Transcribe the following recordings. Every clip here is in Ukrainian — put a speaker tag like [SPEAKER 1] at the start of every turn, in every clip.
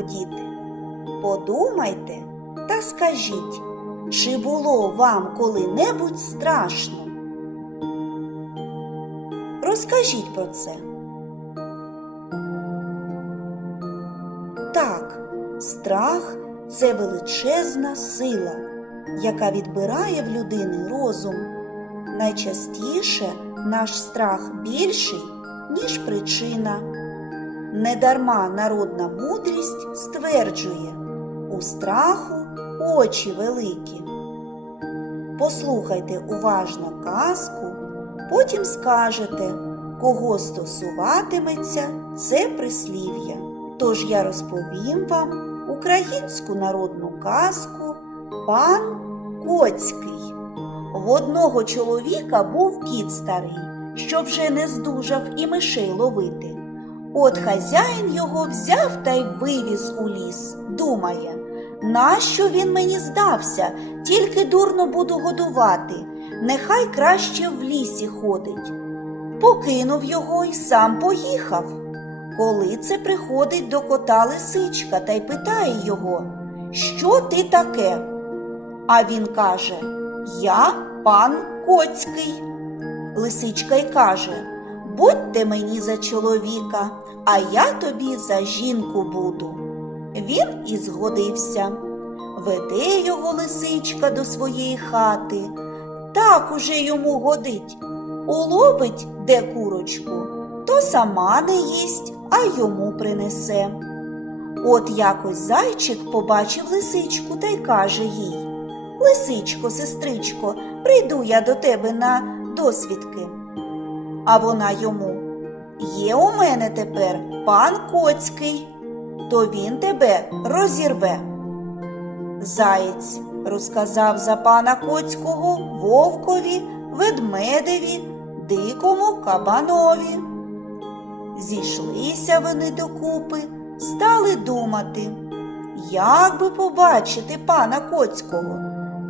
[SPEAKER 1] ранку. Подумайте та скажіть, чи було вам коли-небудь страшно? Розкажіть про це. Так, страх це величезна сила, яка відбирає в людини розум. Найчастіше наш страх більший, ніж причина. Недарма народна мудрість стверджує у страху очі великі. Послухайте уважно казку, потім скажете, кого стосуватиметься це прислів'я. Тож я розповім вам українську народну казку Пан Коцький. В одного чоловіка був кіт старий, що вже не здужав і мишей ловити. От хазяїн його взяв та й вивіз у ліс. Думає, нащо він мені здався, тільки дурно буду годувати, нехай краще в лісі ходить. Покинув його й сам поїхав. Коли це приходить до кота лисичка та й питає його, що ти таке? А він каже, Я пан Коцький. Лисичка й каже, будьте мені за чоловіка, а я тобі за жінку буду. Він і згодився. Веде його лисичка до своєї хати. Так уже йому годить. Уловить де курочку, то сама не їсть, а йому принесе. От якось зайчик побачив лисичку та й каже їй Лисичко, сестричко, прийду я до тебе на досвідки. А вона йому Є у мене тепер пан Коцький, то він тебе розірве. Заєць розказав за пана Коцького вовкові, ведмедеві, дикому кабанові. Зійшлися вони докупи, стали думати, як би побачити пана Коцького,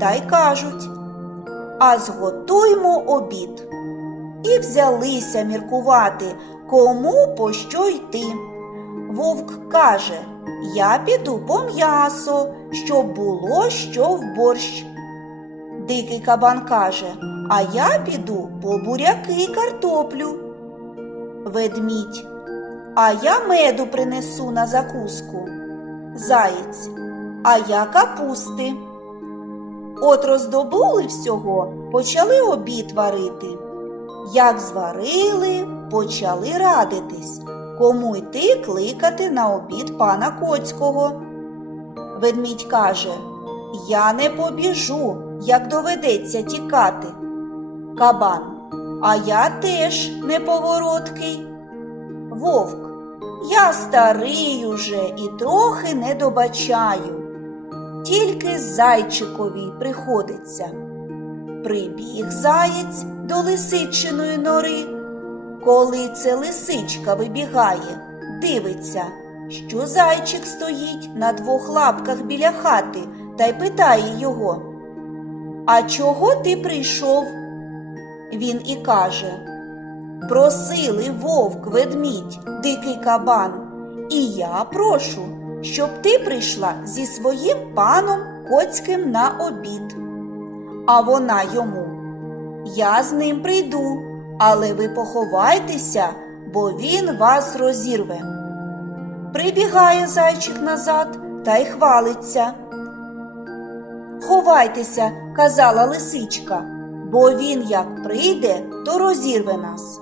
[SPEAKER 1] та й кажуть, а зготуймо обід. І взялися міркувати, кому по що йти. Вовк каже, я піду по м'ясо, щоб було що в борщ. Дикий кабан каже, а я піду по буряки й картоплю. Ведмідь, а я меду принесу на закуску. Заєць, а я капусти. От роздобули всього, почали обід варити. Як зварили, почали радитись, кому йти кликати на обід пана Коцького. Ведмідь каже, я не побіжу, як доведеться тікати. Кабан, а я теж неповороткий. Вовк, я старий уже і трохи не добачаю. Тільки зайчикові приходиться. Прибіг заєць до лисичиної нори. Коли це лисичка вибігає, дивиться, що зайчик стоїть на двох лапках біля хати та й питає його. А чого ти прийшов? Він і каже Просили вовк, ведмідь, дикий кабан, і я прошу, щоб ти прийшла зі своїм паном Коцьким на обід. А вона йому Я з ним прийду, але ви поховайтеся, бо він вас розірве. Прибігає зайчик назад та й хвалиться. Ховайтеся, казала лисичка, бо він як прийде, то розірве нас.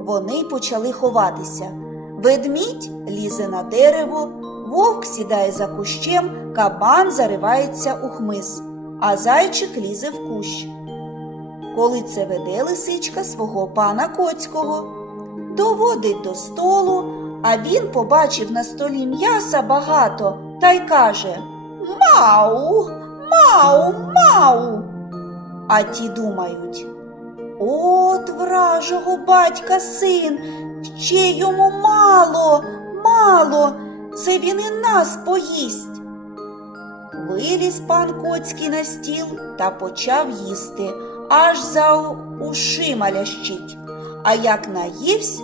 [SPEAKER 1] Вони почали ховатися. Ведмідь лізе на дерево, вовк сідає за кущем, кабан заривається у хмиз, а зайчик лізе в кущ. Коли це веде лисичка свого пана Коцького, доводить до столу, а він побачив на столі м'яса багато та й каже Мау, мау, мау. А ті думають От вражого батька син, ще йому мало, мало, це він і нас поїсть. Виліз пан Коцький на стіл та почав їсти, аж за ушима лящить. А як наївсь,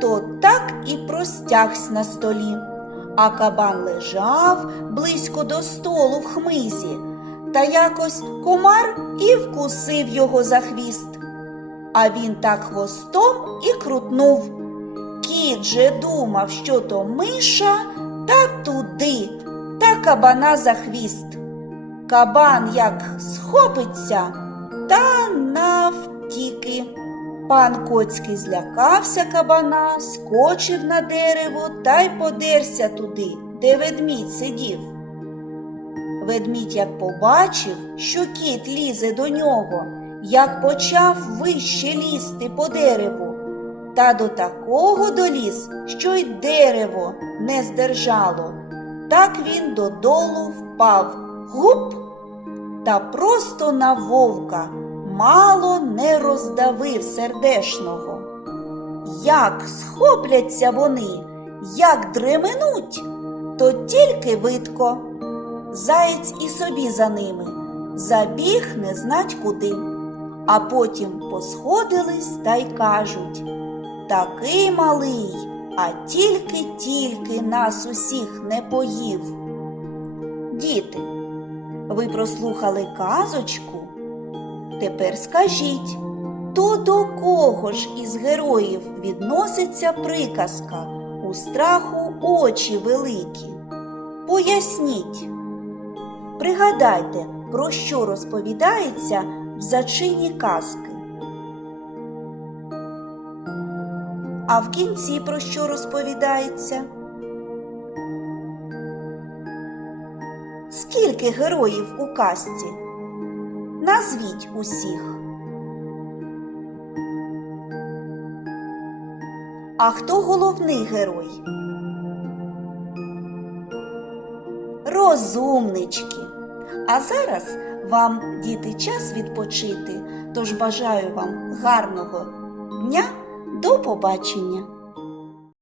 [SPEAKER 1] то так і простягсь на столі. а кабан лежав близько до столу в хмизі, та якось комар і вкусив його за хвіст. А він так хвостом і крутнув. Кіт же думав, що то миша, та туди, та кабана за хвіст. Кабан як схопиться, та навтіки. Пан Коцький злякався кабана, скочив на дерево та й подерся туди, де ведмідь сидів. Ведмідь як побачив, що кіт лізе до нього, як почав вище лізти по дереву, та до такого доліз, що й дерево не здержало. Так він додолу впав, гуп, та просто на вовка мало не роздавив сердешного. Як схопляться вони, як дременуть, то тільки видко. Заєць і собі за ними забіг не знать куди, а потім посходились та й кажуть такий малий, а тільки-тільки нас усіх не поїв. Діти, ви прослухали казочку? Тепер скажіть, то до кого ж із героїв відноситься приказка у страху очі великі? Поясніть. Пригадайте, про що розповідається в зачині казки. А в кінці про що розповідається? Скільки героїв у казці? Назвіть усіх. А хто головний герой? Розумнички. А зараз вам, діти, час відпочити, тож бажаю вам гарного дня. До побачення!